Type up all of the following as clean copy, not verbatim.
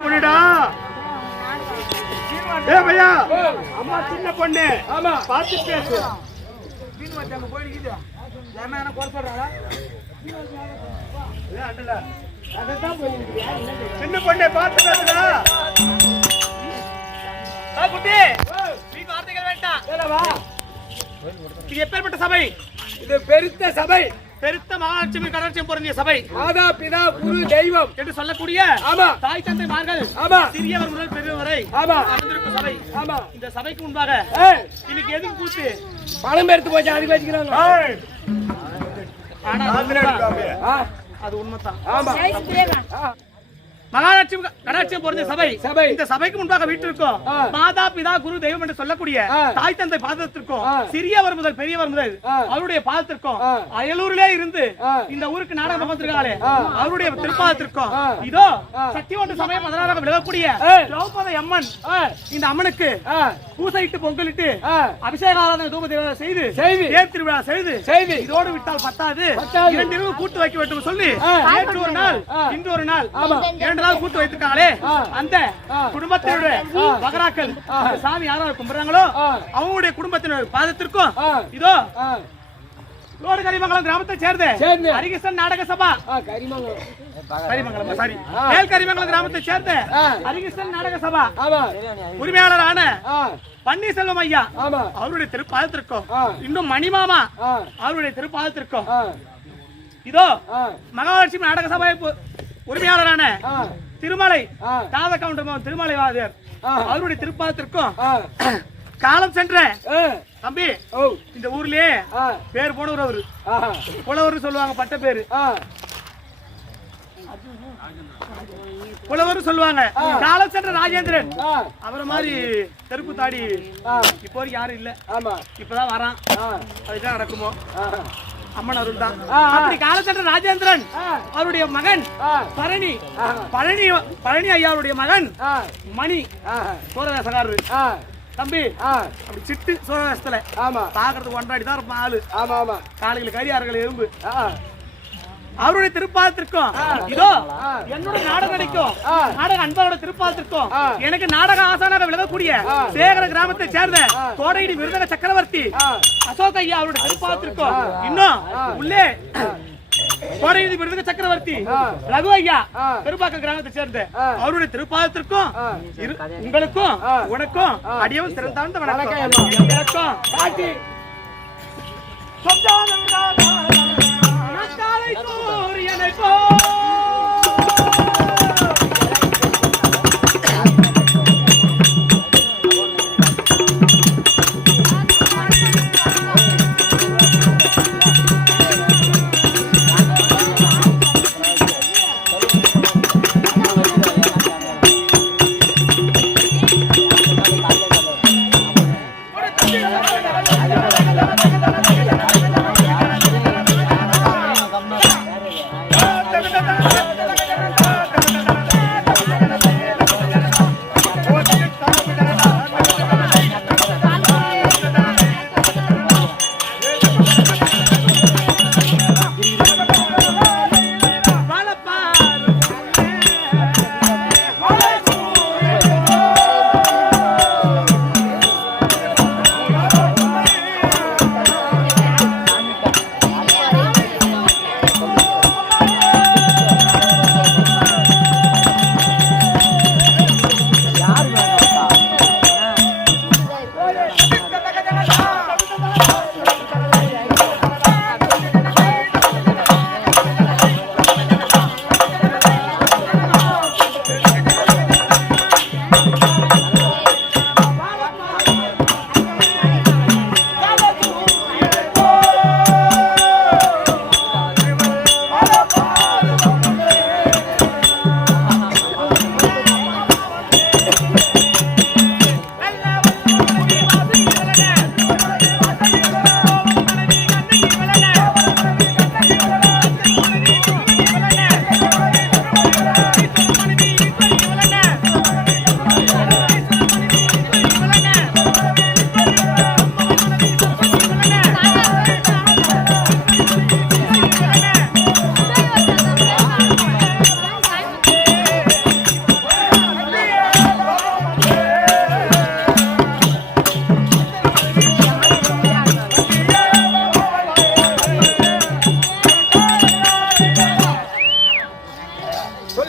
ஏ பையா அம்மா சின்ன பொண்ணு ஆமா பாத்து பேசு மீன் வச்சாங்க போயிடுது என்ன என்ன குறை சொல்றாங்களா ஏ அண்டல அததான் போயிடுறியா சின்ன பொண்ணு பாத்து பேசுடா ஆ குட்டி நீ வார்த்தைகள் வேண்டாம் ஏல வா இது எப்பேர்ப்பட்ட சபை இது பெருத்த சபை பெருத்த மகாலட்சுமி கடற்சம் பொருந்திய சபை மாதா பிதா குரு தெய்வம் என்று சொல்லக்கூடிய ஆமா தாய் தந்தை மார்கள் ஆமா சிறியவர் முதல் பெரியவர் வரை ஆமா அமர்ந்திருக்கும் சபை ஆமா இந்த சபைக்கு முன்பாக இன்னைக்கு எதுக்கு கூத்து பணம் எடுத்து போச்சு அடி வச்சுக்கிறாங்க ஆனா அது உண்மைதான் ஆமா மகாலட்சுமி கடாட்சியம் பொருந்திய சபை இந்த சபைக்கு முன்பாக வீட்டிற்கும் மாதா பிதா குரு தெய்வம் என்று சொல்லக்கூடிய தாய் தந்தை பாதத்திற்கும் சிறியவர் முதல் பெரியவர் முதல் அவருடைய பாதத்திற்கும் அயலூரிலே இருந்து இந்த ஊருக்கு நாடகம் வந்திருக்காங்களே அவருடைய திருப்பாதத்திற்கும் இதோ சத்தியவண்டு சமயம் 16 விலகக்கூடிய திரௌபதி அம்மன் இந்த அம்மனுக்கு பூசையிட்டு பொங்கலிட்டு அபிஷேக ஆராதனை தூப செய்து தேர் திருவிழா செய்து இதோடு விட்டால் பத்தாது 2 இரவு கூட்டு வைக்க வேண்டும் சொல்லி நேற்று ஒரு நாள் இன்று ஒரு நாள் 2 நாள் கூட்டு வைத்திருக்காங்களே அந்த குடும்பத்தினுடைய மகராக்கள் சாமி யாராவது கும்பிடுறாங்களோ அவங்களுடைய குடும்பத்தினர் பாதத்திற்கும் இதோ லோடு கரிமங்கலம் கிராமத்தை சேர்ந்த ஹரிகிருஷ்ணன் நாடக சபா கரிமங்கலம் சாரி மேல் கரிமங்கலம் கிராமத்தை சேர்ந்த ஹரிகிருஷ்ணன் நாடக சபா உரிமையாளரான பன்னீர்செல்வம் ஐயா அவருடைய திருப்பாதத்திற்கும் இன்னும் மணிமாமா அவருடைய திருப்பாதத்திற்கும் இதோ மகாலட்சுமி நாடக சபை உரிமையாளரான திருமலை தாத கவுண்டர் திருமலை வாதியார் அவருடைய திருப்பாதத்திற்கும் காலம் சென்ற தம்பி இந்த ஊர்லயே பேர் போனவர் அவரு புலவர் சொல்லுவாங்க பட்ட பேரு புலவர் சொல்லுவாங்க காலம் சென்ற ராஜேந்திரன் அவரை மாதிரி தெருப்பு தாடி இப்போ வரைக்கும் யாரும் இல்ல இப்பதான் வரான் அதுதான் நடக்குமோ அம்மன் அருள் தான் அப்படி காலச்சென்ற ராஜேந்திரன் அவருடைய மகன் பழனி ஐயாவுடைய மகன் மணி சோழவேசகாரரு தம்பி அப்படி சிட்டு சோழவேசத்துல பாக்குறதுக்கு ஒன்றாடி தான் இருப்பான் ஆளு காலையில் கரியார்கள் எறும்பு அவருடைய திருப்பாதத்திற்கும் இதோ என்னோட நாடக நடிக்கும் நாடக அன்பரோட திருப்பாதத்திற்கும் எனக்கு நாடக ஆசானாக விளங்கக்கூடிய சேகர கிராமத்தை சேர்ந்த கோடையடி விருதக சக்கரவர்த்தி அசோக் ஐயா அவருடைய திருப்பாதத்திற்கும் இன்னும் உள்ளே கோடையடி விருதக சக்கரவர்த்தி ரகு ஐயா பெரும்பாக்கம் கிராமத்தை சேர்ந்த அவருடைய திருப்பாதத்திற்கும் உங்களுக்கும் உனக்கும் அடியவும் சிறந்தாழ்ந்த வணக்கம் காட்டி சூரியனை போ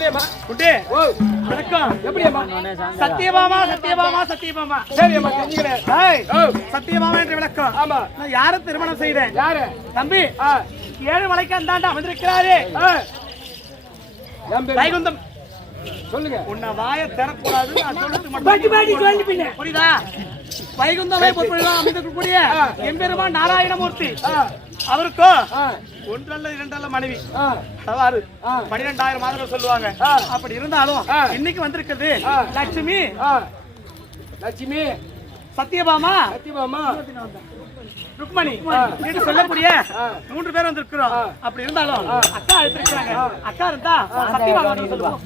எப்படியம்மா குட்டி வணக்கம். எப்படியம்மா? சத்தியபாமா சத்தியபாமா சத்தியபாமா. சரிம்மா தெரிஞ்சுக்கிறேன். சத்தியபாமா என்ற விளக்கம். ஆமா. நான் யாரை திருமணம் செய்தேன்? யாரு? தம்பி ஏழுமலைக்கு அந்தாண்ட அமர்ந்திருக்கிறாரே வைகுந்தம். சொல்லுங்க. உன்னை வாயை திறக்கூடாது. நான் சொல்றது மட்டும் புரியுதா? வைகுந்தமே அமைந்திருக்கக்கூடிய எம்பெருமான் நாராயணமூர்த்தி அவருக்கோ ஒன்றல்ல இரண்டல்ல மனைவி 12,000 மாதங்கள் சொல்லுவாங்க. அப்படி இருந்தாலும் இன்னைக்கு வந்திருக்கிறது லட்சுமி லட்சுமி சத்தியபாமா சத்தியபாமா ருக்மணி என்று சொல்லக்கூடிய 3 பேர் வந்திருக்கிறோம். அப்படி இருந்தாலும் அக்கா எடுத்திருக்காங்க. அக்கா இருந்தா சத்தியபாமா சொல்லுவோம்.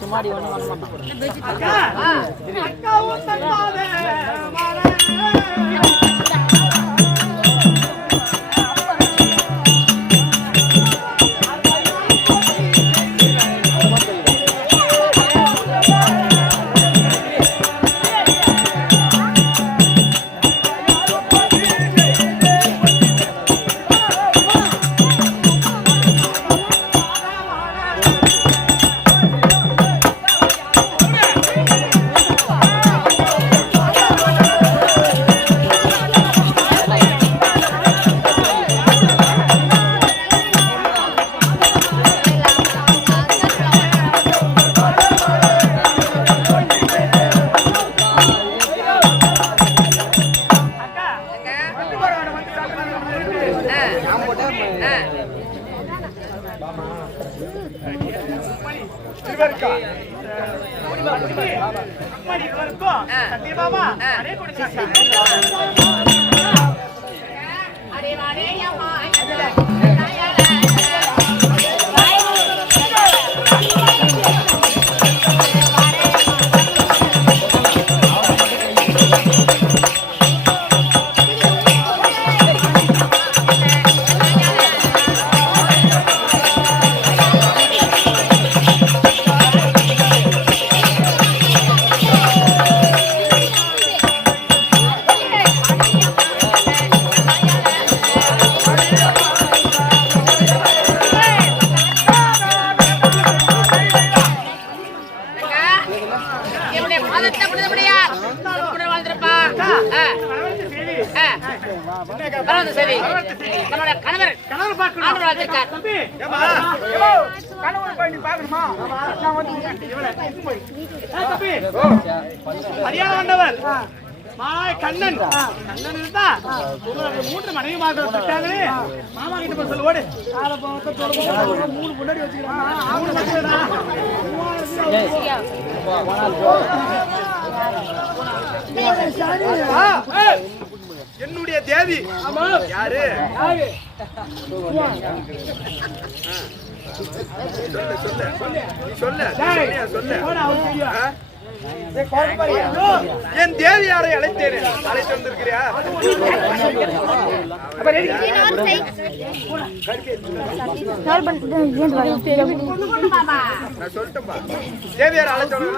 சுமாடி சத்தியபாமா அரே கொடுங்க. அரே வாரே யம்மா அறியாண்டவர் மாய் கண்ணன் கண்ணன் இருந்தா 3 மனைவி மாதம் இருக்காங்களே. மாமா கிட்ட போய் சொல்லு. ஓடு 3 முன்னாடி வச்சுக்கிறான். என்னுடைய தேவி யாரு? என் தேவி யாரை அழைத்தேன்? அழைத்து வந்திருக்கிறியா? நான் சொல்லிட்டேன்பா. தேவியார் அழைச்சோம்.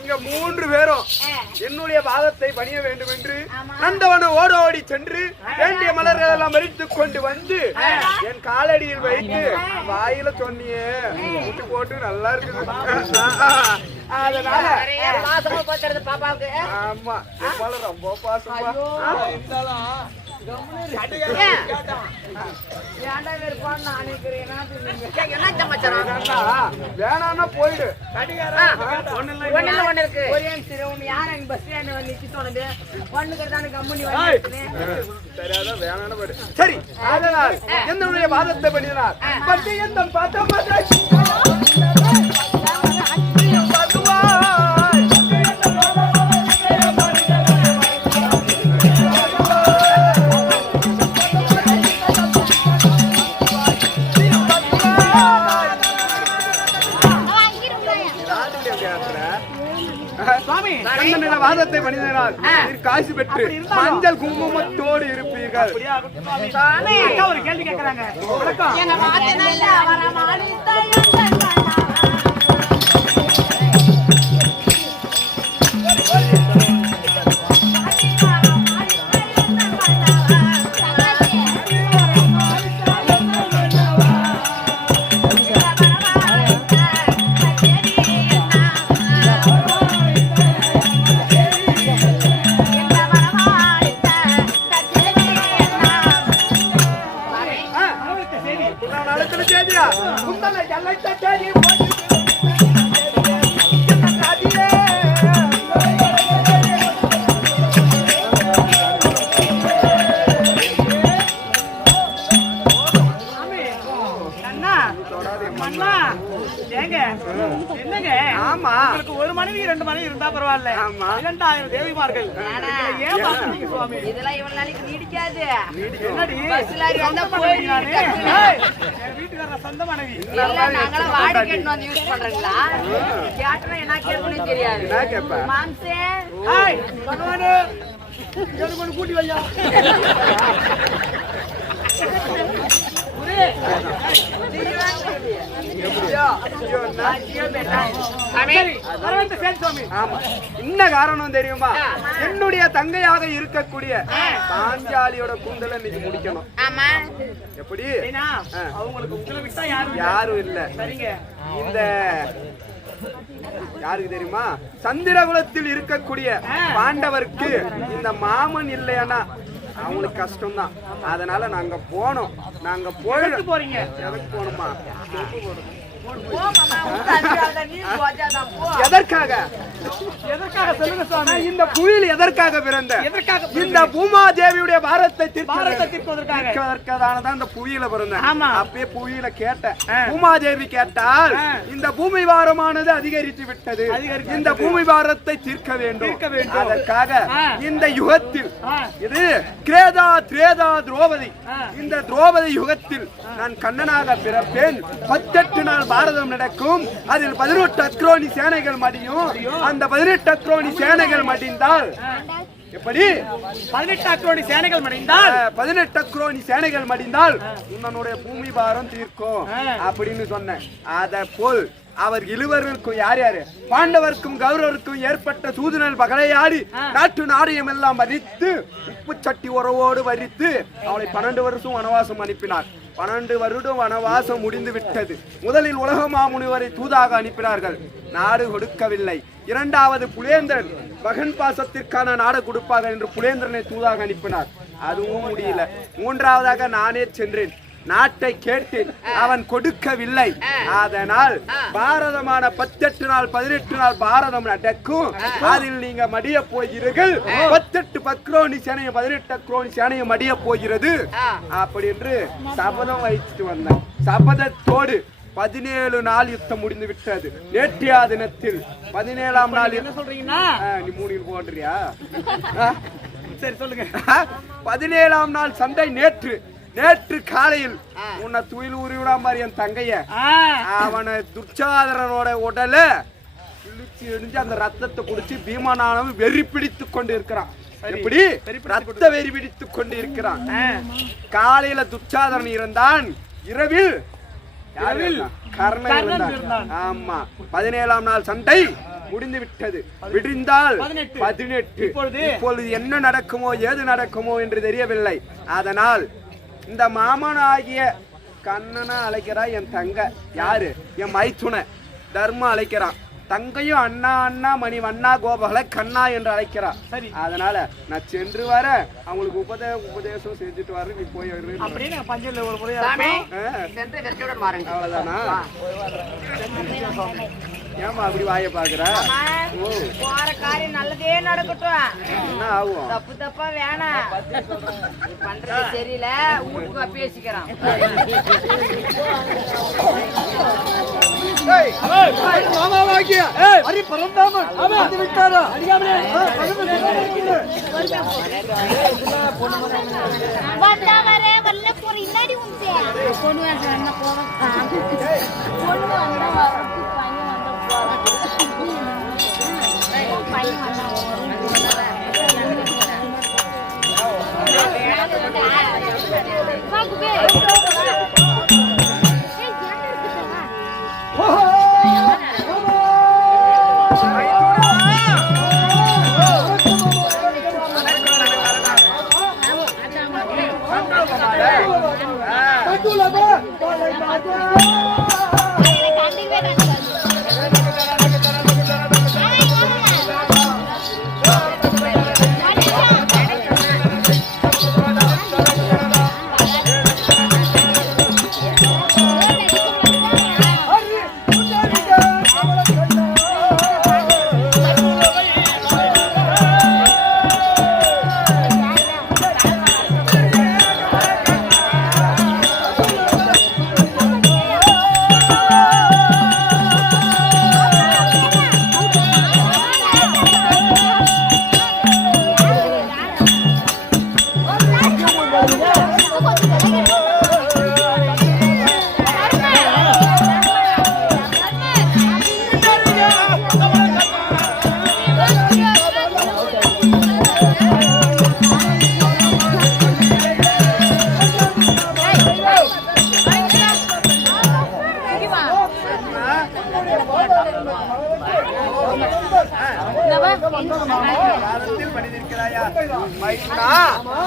இங்க 3 பேரும் என்னுடைய பாதத்தை பணிய வேண்டும் என்று நந்தவன ஓடோடி சென்று வேண்டிய மலர்கள் எல்லாம் மறித்துக் கொண்டு வந்து என் காலடியில் வைத்து வாயில சொன்னியே விட்டு போட்டு நல்லா இருக்குது. அதனால ஆமா ரொம்ப பாசமா வேணான்னா போயிடு. சரி அதனால் என்னுடைய வாதத்தை பண்ணினார் எந்த பார்த்தா வாதத்தை பண்ணினார் காசு பெற்று மஞ்சள் குங்குமத்தோடு இருப்பீர்கள். ஒரு கேள்வி கேட்கிறாங்க. ஒரு மனைவி 2 மனைவி இருந்தா பரவாயில்ல, 2000 தேவிமார்கள் ஏன் பாக்குறீங்க சுவாமி? இதெல்லாம் இவ்வளவு நாளைக்கு நீடிக்காது. வீட்டுக்காரர் சொந்த மனைவி நாங்களாம் வாடகை கேட்டு வந்து யூஸ் பண்றீங்களா? கேட்டா என்ன கேட்கணும் தெரியாது. மாம்சே கூட்டி வையா என்ன காரணம் தெரியுமா? என்னுடைய தங்கையாக இருக்கக்கூடிய பாஞ்சாலியோட கூந்தலை இன்னைக்கு முடிக்கணும். எப்படி? யாரும் இல்ல. இந்த யாருக்கு தெரியுமா? சந்திரகுலத்தில் இருக்கக்கூடிய பாண்டவருக்கு இந்த மாமன் இல்லையானா அவங்களுக்கு கஷ்டம் தான். அதனால நாங்க போனோம். நாங்க போறீங்க எதுக்கு போகணுமா? எதற்காக சொல்லுங்க சுவாமி. இந்த புயல் எதற்காக பிறந்த? இந்த பூமா தேவியுடைய பாரத்தை தீர்ப்பதற்காக இந்த புவியில பிறந்தேன். அப்பயே புவியில கேட்டேன். பூமா தேவி கேட்டால் இந்த பூமி பாரமானது அதிகரித்து விட்டது, இந்த பூமி பாரத்தை தீர்க்க வேண்டும். அதற்காக இந்த யுகத்தில் இது கிரேதா திரேதா திரௌபதி, இந்த திரௌபதி யுகத்தில் நான் கண்ணனாக பிறப்பேன். 18 நாள் பாரதம் நடக்கும். அதில் 18 அக்ரோனி சேனைகள் மடியும். அந்த 18 அக்ரோனி சேனைகள் மடிந்தால் எப்படி? 18 அக்ரோனி சேனைகள் மடிந்தால் 18 அக்ரோனி சேனைகள் மடிந்தால் உன்னுடைய பூமி பாரம் தீர்க்கும் அப்படின்னு சொன்னேன். அத போல் அவர் இருவருக்கும் யார் யாரு பாண்டவருக்கும் கௌரவருக்கும் ஏற்பட்ட சூதுநல் பகலையாடி நாட்டு நாடயம் எல்லாம் வரித்து உப்பு சட்டி உறவோடு வரித்து அவளை 12 வருஷம் வனவாசம் அனுப்பினார். 12 வருடம் வனவாசம் முடிந்து விட்டது. முதலில் உலக மாமுனிவரை தூதாக அனுப்பினார்கள், நாடு கொடுக்கவில்லை. இரண்டாவது புலேந்திரன் மகன் பாசத்திற்கான நாடு கொடுப்பார்கள் என்று புலேந்திரனை தூதாக அனுப்பினார், அதுவும் முடியல. மூன்றாவதாக நானே சென்றேன், நாட்டை கேட்டேன், அவன் கொடுக்கவில்லை. அதனால் பாரதமான 18 நாள் 18 நாள் பாரதம் நடக்கும். அதில் நீங்க மடிய போகிறீர்கள். 18 பக்ரோனி சேனையும் 18 அக்ரோனி சேனையும் மடிய போகிறது அப்படி என்று சபதம் வைத்துட்டு வந்தேன். சபதத்தோடு 17 நாள் யுத்தம் முடிந்து விட்டது. நேற்றைய தினத்தில் 17ஆம் நாள். என்ன சொல்றீங்கன்னா நீ 3 போடுறியா? சரி சொல்லுங்க. 17ஆம் நாள் சண்டை நேற்று காலையில் உன்னை துயில் உருவிடா மாதிரி என் தங்கைய அவனை துர்ச்சாதரனோட உடல இழுச்சி எரிஞ்சு அந்த ரத்தத்தை குடிச்சு பீமனானவன் வெறி பிடித்துக் கொண்டு இருக்கிறான். எப்படி? ரத்த வெறி பிடித்துக் கொண்டு இருக்கிறான். காலையில துர்ச்சாதரன் இருந்தான், இரவில் கர்ணன் இருந்தான். ஆமா 17ஆம் நாள் சண்டை முடிந்து விட்டது. விடிந்தால் 18. இப்பொழுது என்ன நடக்குமோ ஏது நடக்குமோ என்று தெரியவில்லை. அதனால் இந்த மாமன் ஆகிய கண்ணனா அழைக்கிறா என் தங்க, யாரு என் மைத்துன தர்ம அழைக்கிறான். தங்கையும் அண்ணா அண்ணா மணி வண்ணா கோபால கண்ணா என்று அழைக்கிறா. அதனால நான் சென்று வர அவங்களுக்கு உபதேசம் செஞ்சுட்டு வர, நீ போய் அவ்வளவுதானா? ஏமா அப்படி வாய பாக்குற? போற காரியம் நல்லதே நடக்கட்டும். என்ன ஆகும்? தப்பு தப்பா வேணாம், பண்றது தெரியல, வீட்டுக்கு பேசிக்கிறான்.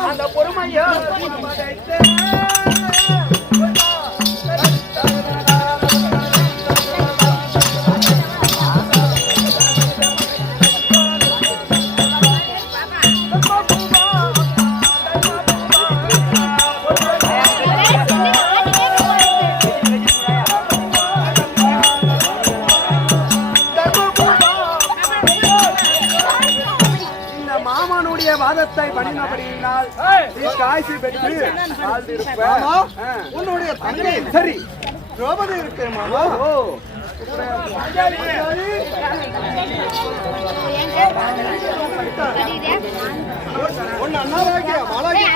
அந்த பொறுமையா வாதத்தை பண்ணினபடியினால் காய்ச்சி பெற்று உன்னுடைய தங்கை சரி திரௌபதி இருக்கு மாமா. ஒன்னு அண்ணாவாகிய மாலாகிய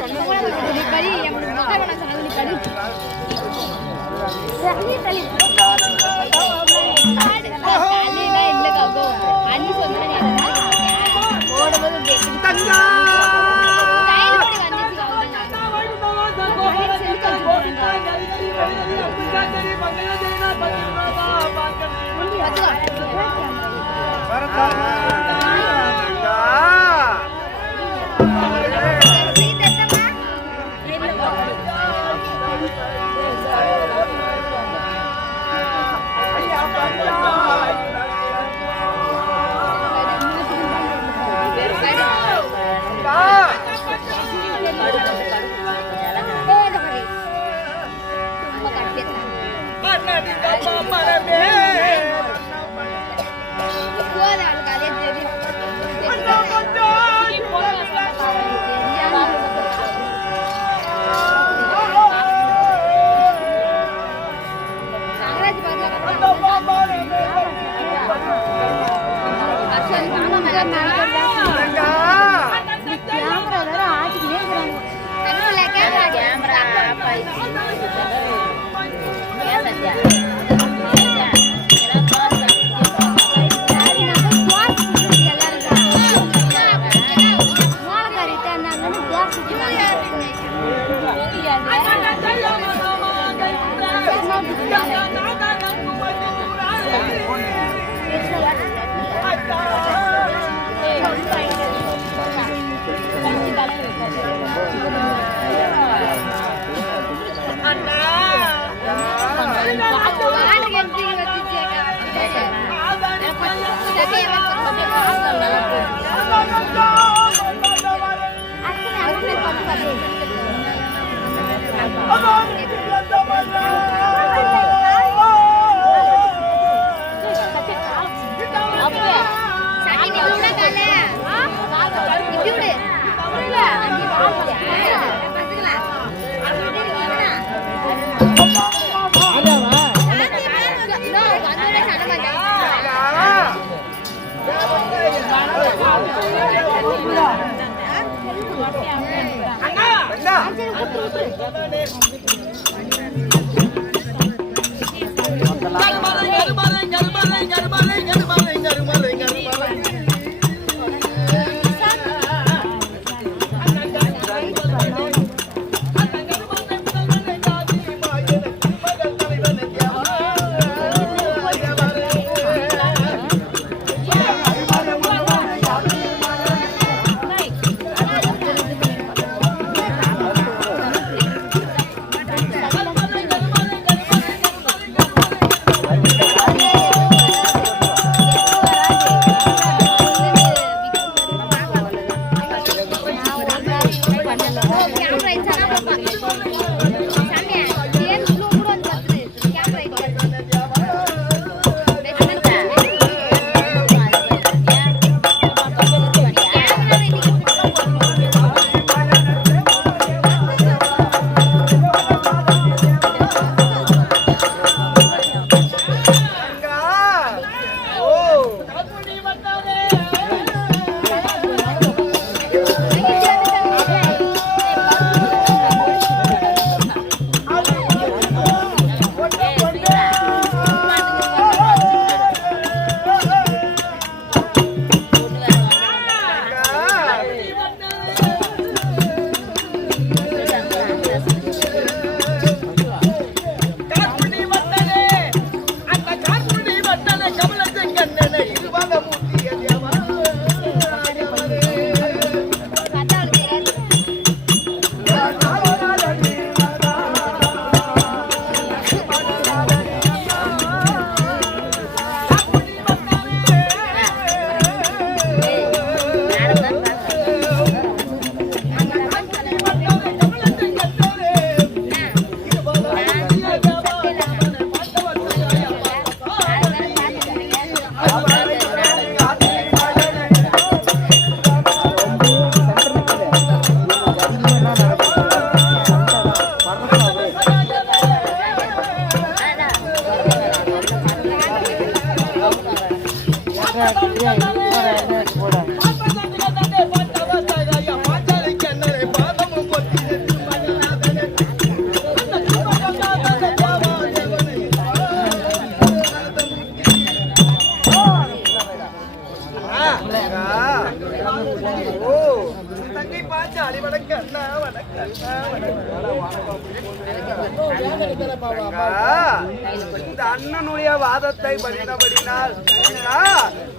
இந்த அண்ணனுடைய வாதத்தை பலினபடினால்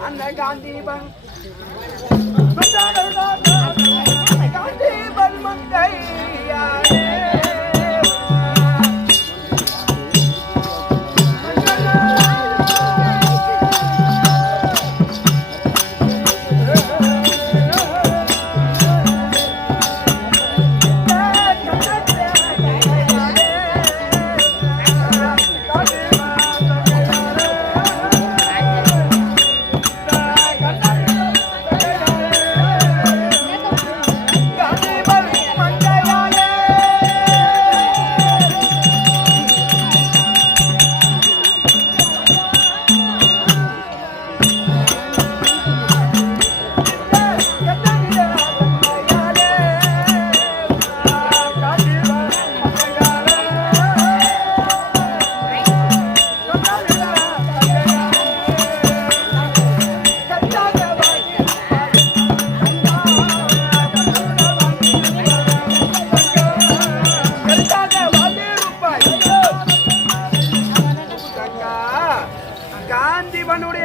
அந்த காந்திபன் காந்திபன் மங்கை மங்கை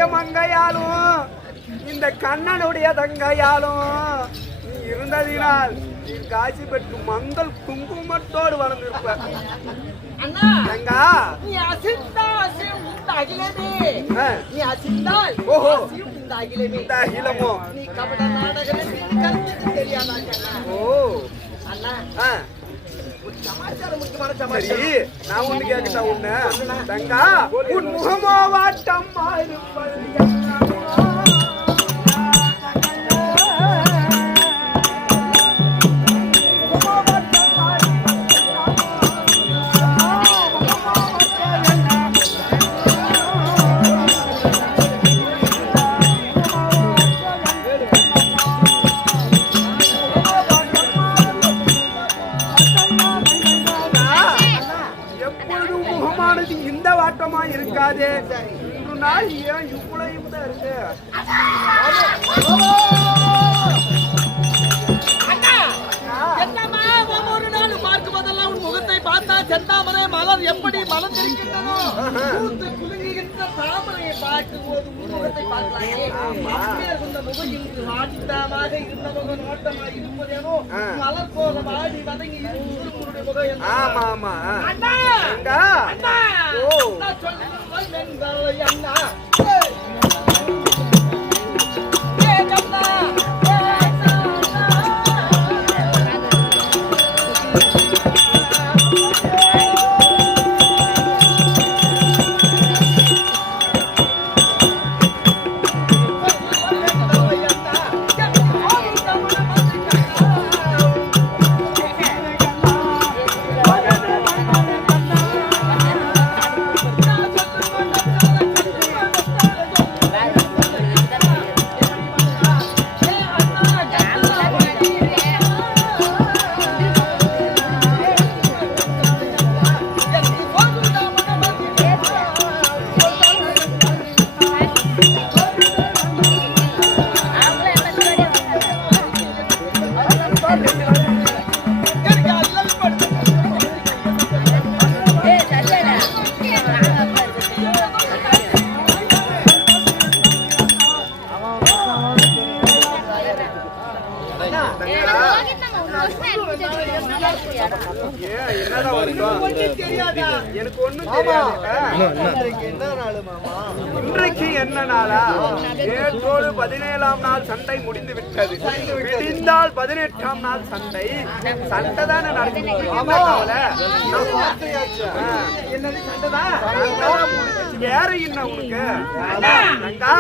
கண்ணனுடைய மங்கையாலும் இந்த கண்ணனுடைய தங்கையாலும் நீ இருந்ததினால் நீ காட்சி பெற்று மங்கள் குங்குமத்தோடு வளர்ந்திருப்ப. அண்ணா தங்கா நீ அசிந்தால் இந்த அகிலமே நீ அசிந்தால் ஓஹோ இந்த அகிலமே இந்த அகிலமோ நீ கபட நாடகம் தெரியாதா அண்ணா? ஓ அண்ணா ஒரு சமாச்சாரம், முக்கியமான சரி சமாச்சாரம். நான் ஒண்ணு கேட்கட்டா உன்ன தங்கா உன் முகமோ வாட்டம்மா இருப்பது எப்பொழுதும் முகமானது இந்த வாட்டமா இருக்காது. இன்று நாள் ஏன் இவ்வளவு தான் இருக்கு? என்னம்மா ஒவ்வொரு நாளும் பார்க்கும் போதெல்லாம் உன் முகத்தை பார்த்தா செந்தாமரை மலர் எப்படி மலர்ந்திருக்கின்றனோ, பூத்து குலுங்குகின்ற தாமரையை பார்க்கும் போது உன் முகத்தை பார்க்கலாமே. அப்படியே இந்த முகம் இன்று வாட்டமாக இருந்த முகம் நோட்டமாக இருப்பதேனோ, மலர் போல வாடி வதங்கி இருக்கும் உன்னுடைய முகம் என்ன? ஆமா ஆமா அண்ணா தங்கா அண்ணா ஓ நான் சொல்லுவேன் என்றால் அண்ணா என்னதான் வருதோ தெரியாதா? எனக்கு ஒண்ணும் தெரியாது. இன்றைக்கு என்ன நாளா? நேற்றோடு 17ஆம் நாள் சண்டை முடிந்து விட்டது. விடிந்தால் 18ஆம் நாள் சண்டை. சண்டை தானே நடக்குது. என்னது சண்டைதான்? வேற என்ன உனக்கு தங்கா?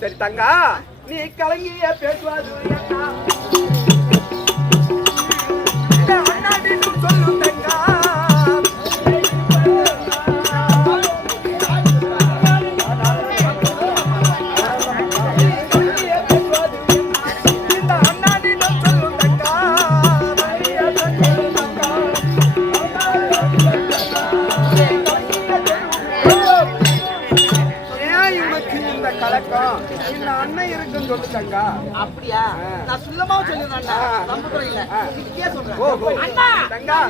சரி தங்கா, நீ கலங்கிய பேசுவாது சொல்லு தங்கா. கலக்கம் இந்த அண்ணன் இருக்குன்னு சொல்லு தங்கா. அப்படியா? நான் சுள்ளமா சொல்லிடுறேன், நம்புறோம் இல்ல, இதுக்கே சொல்றேன். அண்ணா தங்கா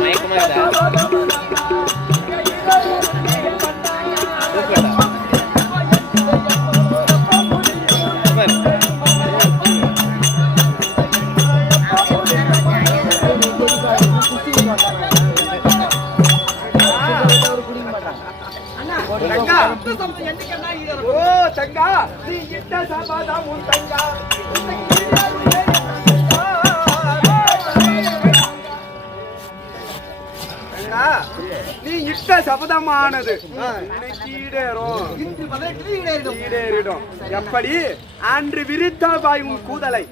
மயக்கமா தங்கா, இந்த சம்பளம் என்னைக்கு என்ன ஈரோ? ஓ தங்கா, நீ இட்ட சபதம் உன் தங்கா. தங்கா, நீ இட்ட சபதமானது இன்னைக்கு ஈடேறும். இன்று 18 ஈடேறிடும். எப்படி அன்று விரித்தால் பாய் உன் கூதலை,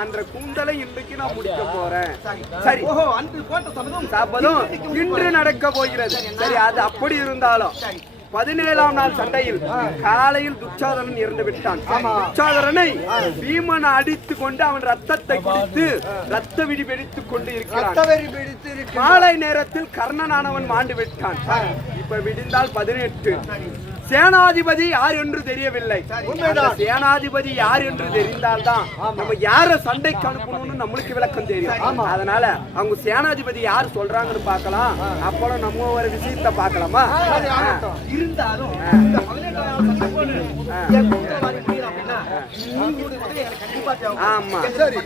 அன்ற கூந்தலை இன்றைக்கு நான் முடிக்க போறேன். சரி, ஓஹோ, அன்று போட்ட சபதம் சபதம் இன்று நடக்க போகிறது. சரி, அது அப்படி இருந்தாலும் 17ஆம் நாள் சண்டையில் காலையில் துச்சாதனன் இறந்து விட்டான். துச்சாதனனை பீமன் அடித்து கொண்டு அவன் ரத்தத்தை குடித்து ரத்த விடி வெடித்துக் கொண்டு இருக்கிறான். மாலை நேரத்தில் கர்ணனானவன் மாண்டு விட்டான். இப்ப விடிந்தால் 18. சேனாதிபதி யார் என்று தெரியவில்லை. அந்த சேனாதிபதி யார் என்று தெரிந்தால்தான் நம்ம யார சண்டைக்கு அனுப்பணும்னு நம்மளுக்கு விளக்கம் தெரியும். அதனால அவங்க சேனாதிபதி யார் சொல்றாங்கன்னு பார்க்கலாம். அப்புறம் நம்ம ஒரு விஷயத்தை பார்க்கலாமா? இருந்தாலும் இந்த 18 நாள் சண்டை போடு என் கூட்டவாரி முடியல அப்படின்னா உங்களுடைய உதவி எனக்கு கண்டிப்பா தேவை. ஆமா, சரி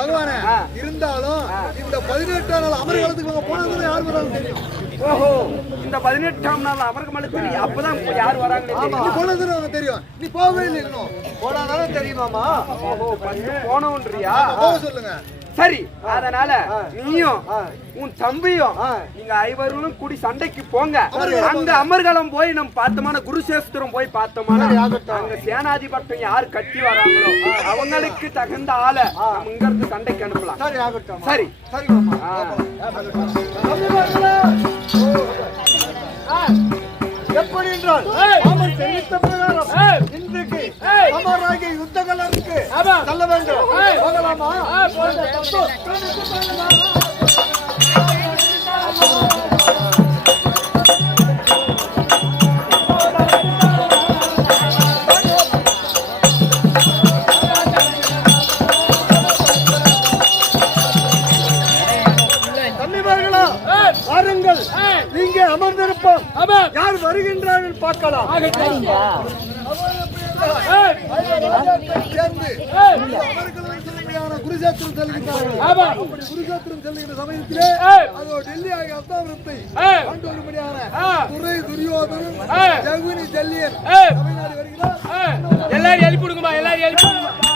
பகவானே, இருந்தாலும் இந்த 18ஆம் நாள் அமர்காலத்துக்கு அவங்க போனது யார் வராங்க தெரியும். ஓஹோ, இந்த 18ஆம் நாள் அமர்கமலத்தில் அப்பதான் யார் வராங்கன்னு நீ தெரியும். போனது அவங்க தெரியும், நீ போகவே இல்லை இன்னும். போனாலும் தெரியுமாமா? ஓஹோ, போனோன்றியா? போக சொல்லுங்க. சரி, அதனால நீயும் உன் தம்பியும் நீங்க ஐவர்களும் கூடி சண்டைக்கு போங்க. அங்க அமர்கலம் போய் நம்ம பார்த்தோமான குருசேஸ்திரம் போய் பார்த்தோமான அங்க சேனாதிபட்டம் யார் கட்டி வராங்களோ அவங்களுக்கு தகுந்த ஆளை நம்ம இங்க இருந்து சண்டைக்கு அனுப்பலாம். சரி ஆகட்டும். சரி சரி மாமா. எப்படி என்றால் அவன் தெரிவித்த பிரகாரம் இன்றைக்கு அமராகிய யுத்தகலருக்கு செல்ல வேண்டும். போகலாமா? தம்பிமார்களா, வாருங்கள், இங்கே அமர்ந்திருப்போம். யார் வருகின்றார்கள் பார்க்கலாம். குருஜாத்திரம் செல்கின்றார்கள். அப்படி குருஜாத்திரம் செல்கின்ற சமயத்திலே அதோ டெல்லி ஆகிய அஸ்தாபுரத்தை ஆண்டு வரும்படியான துரை துரியோதனன் ஜகுனி ஜல்லியன் தமிழ்நாடு வருகிறார். எல்லாரும் எழுப்பிடுங்கம்மா, எல்லாரும் எழுப்பிடுங்க.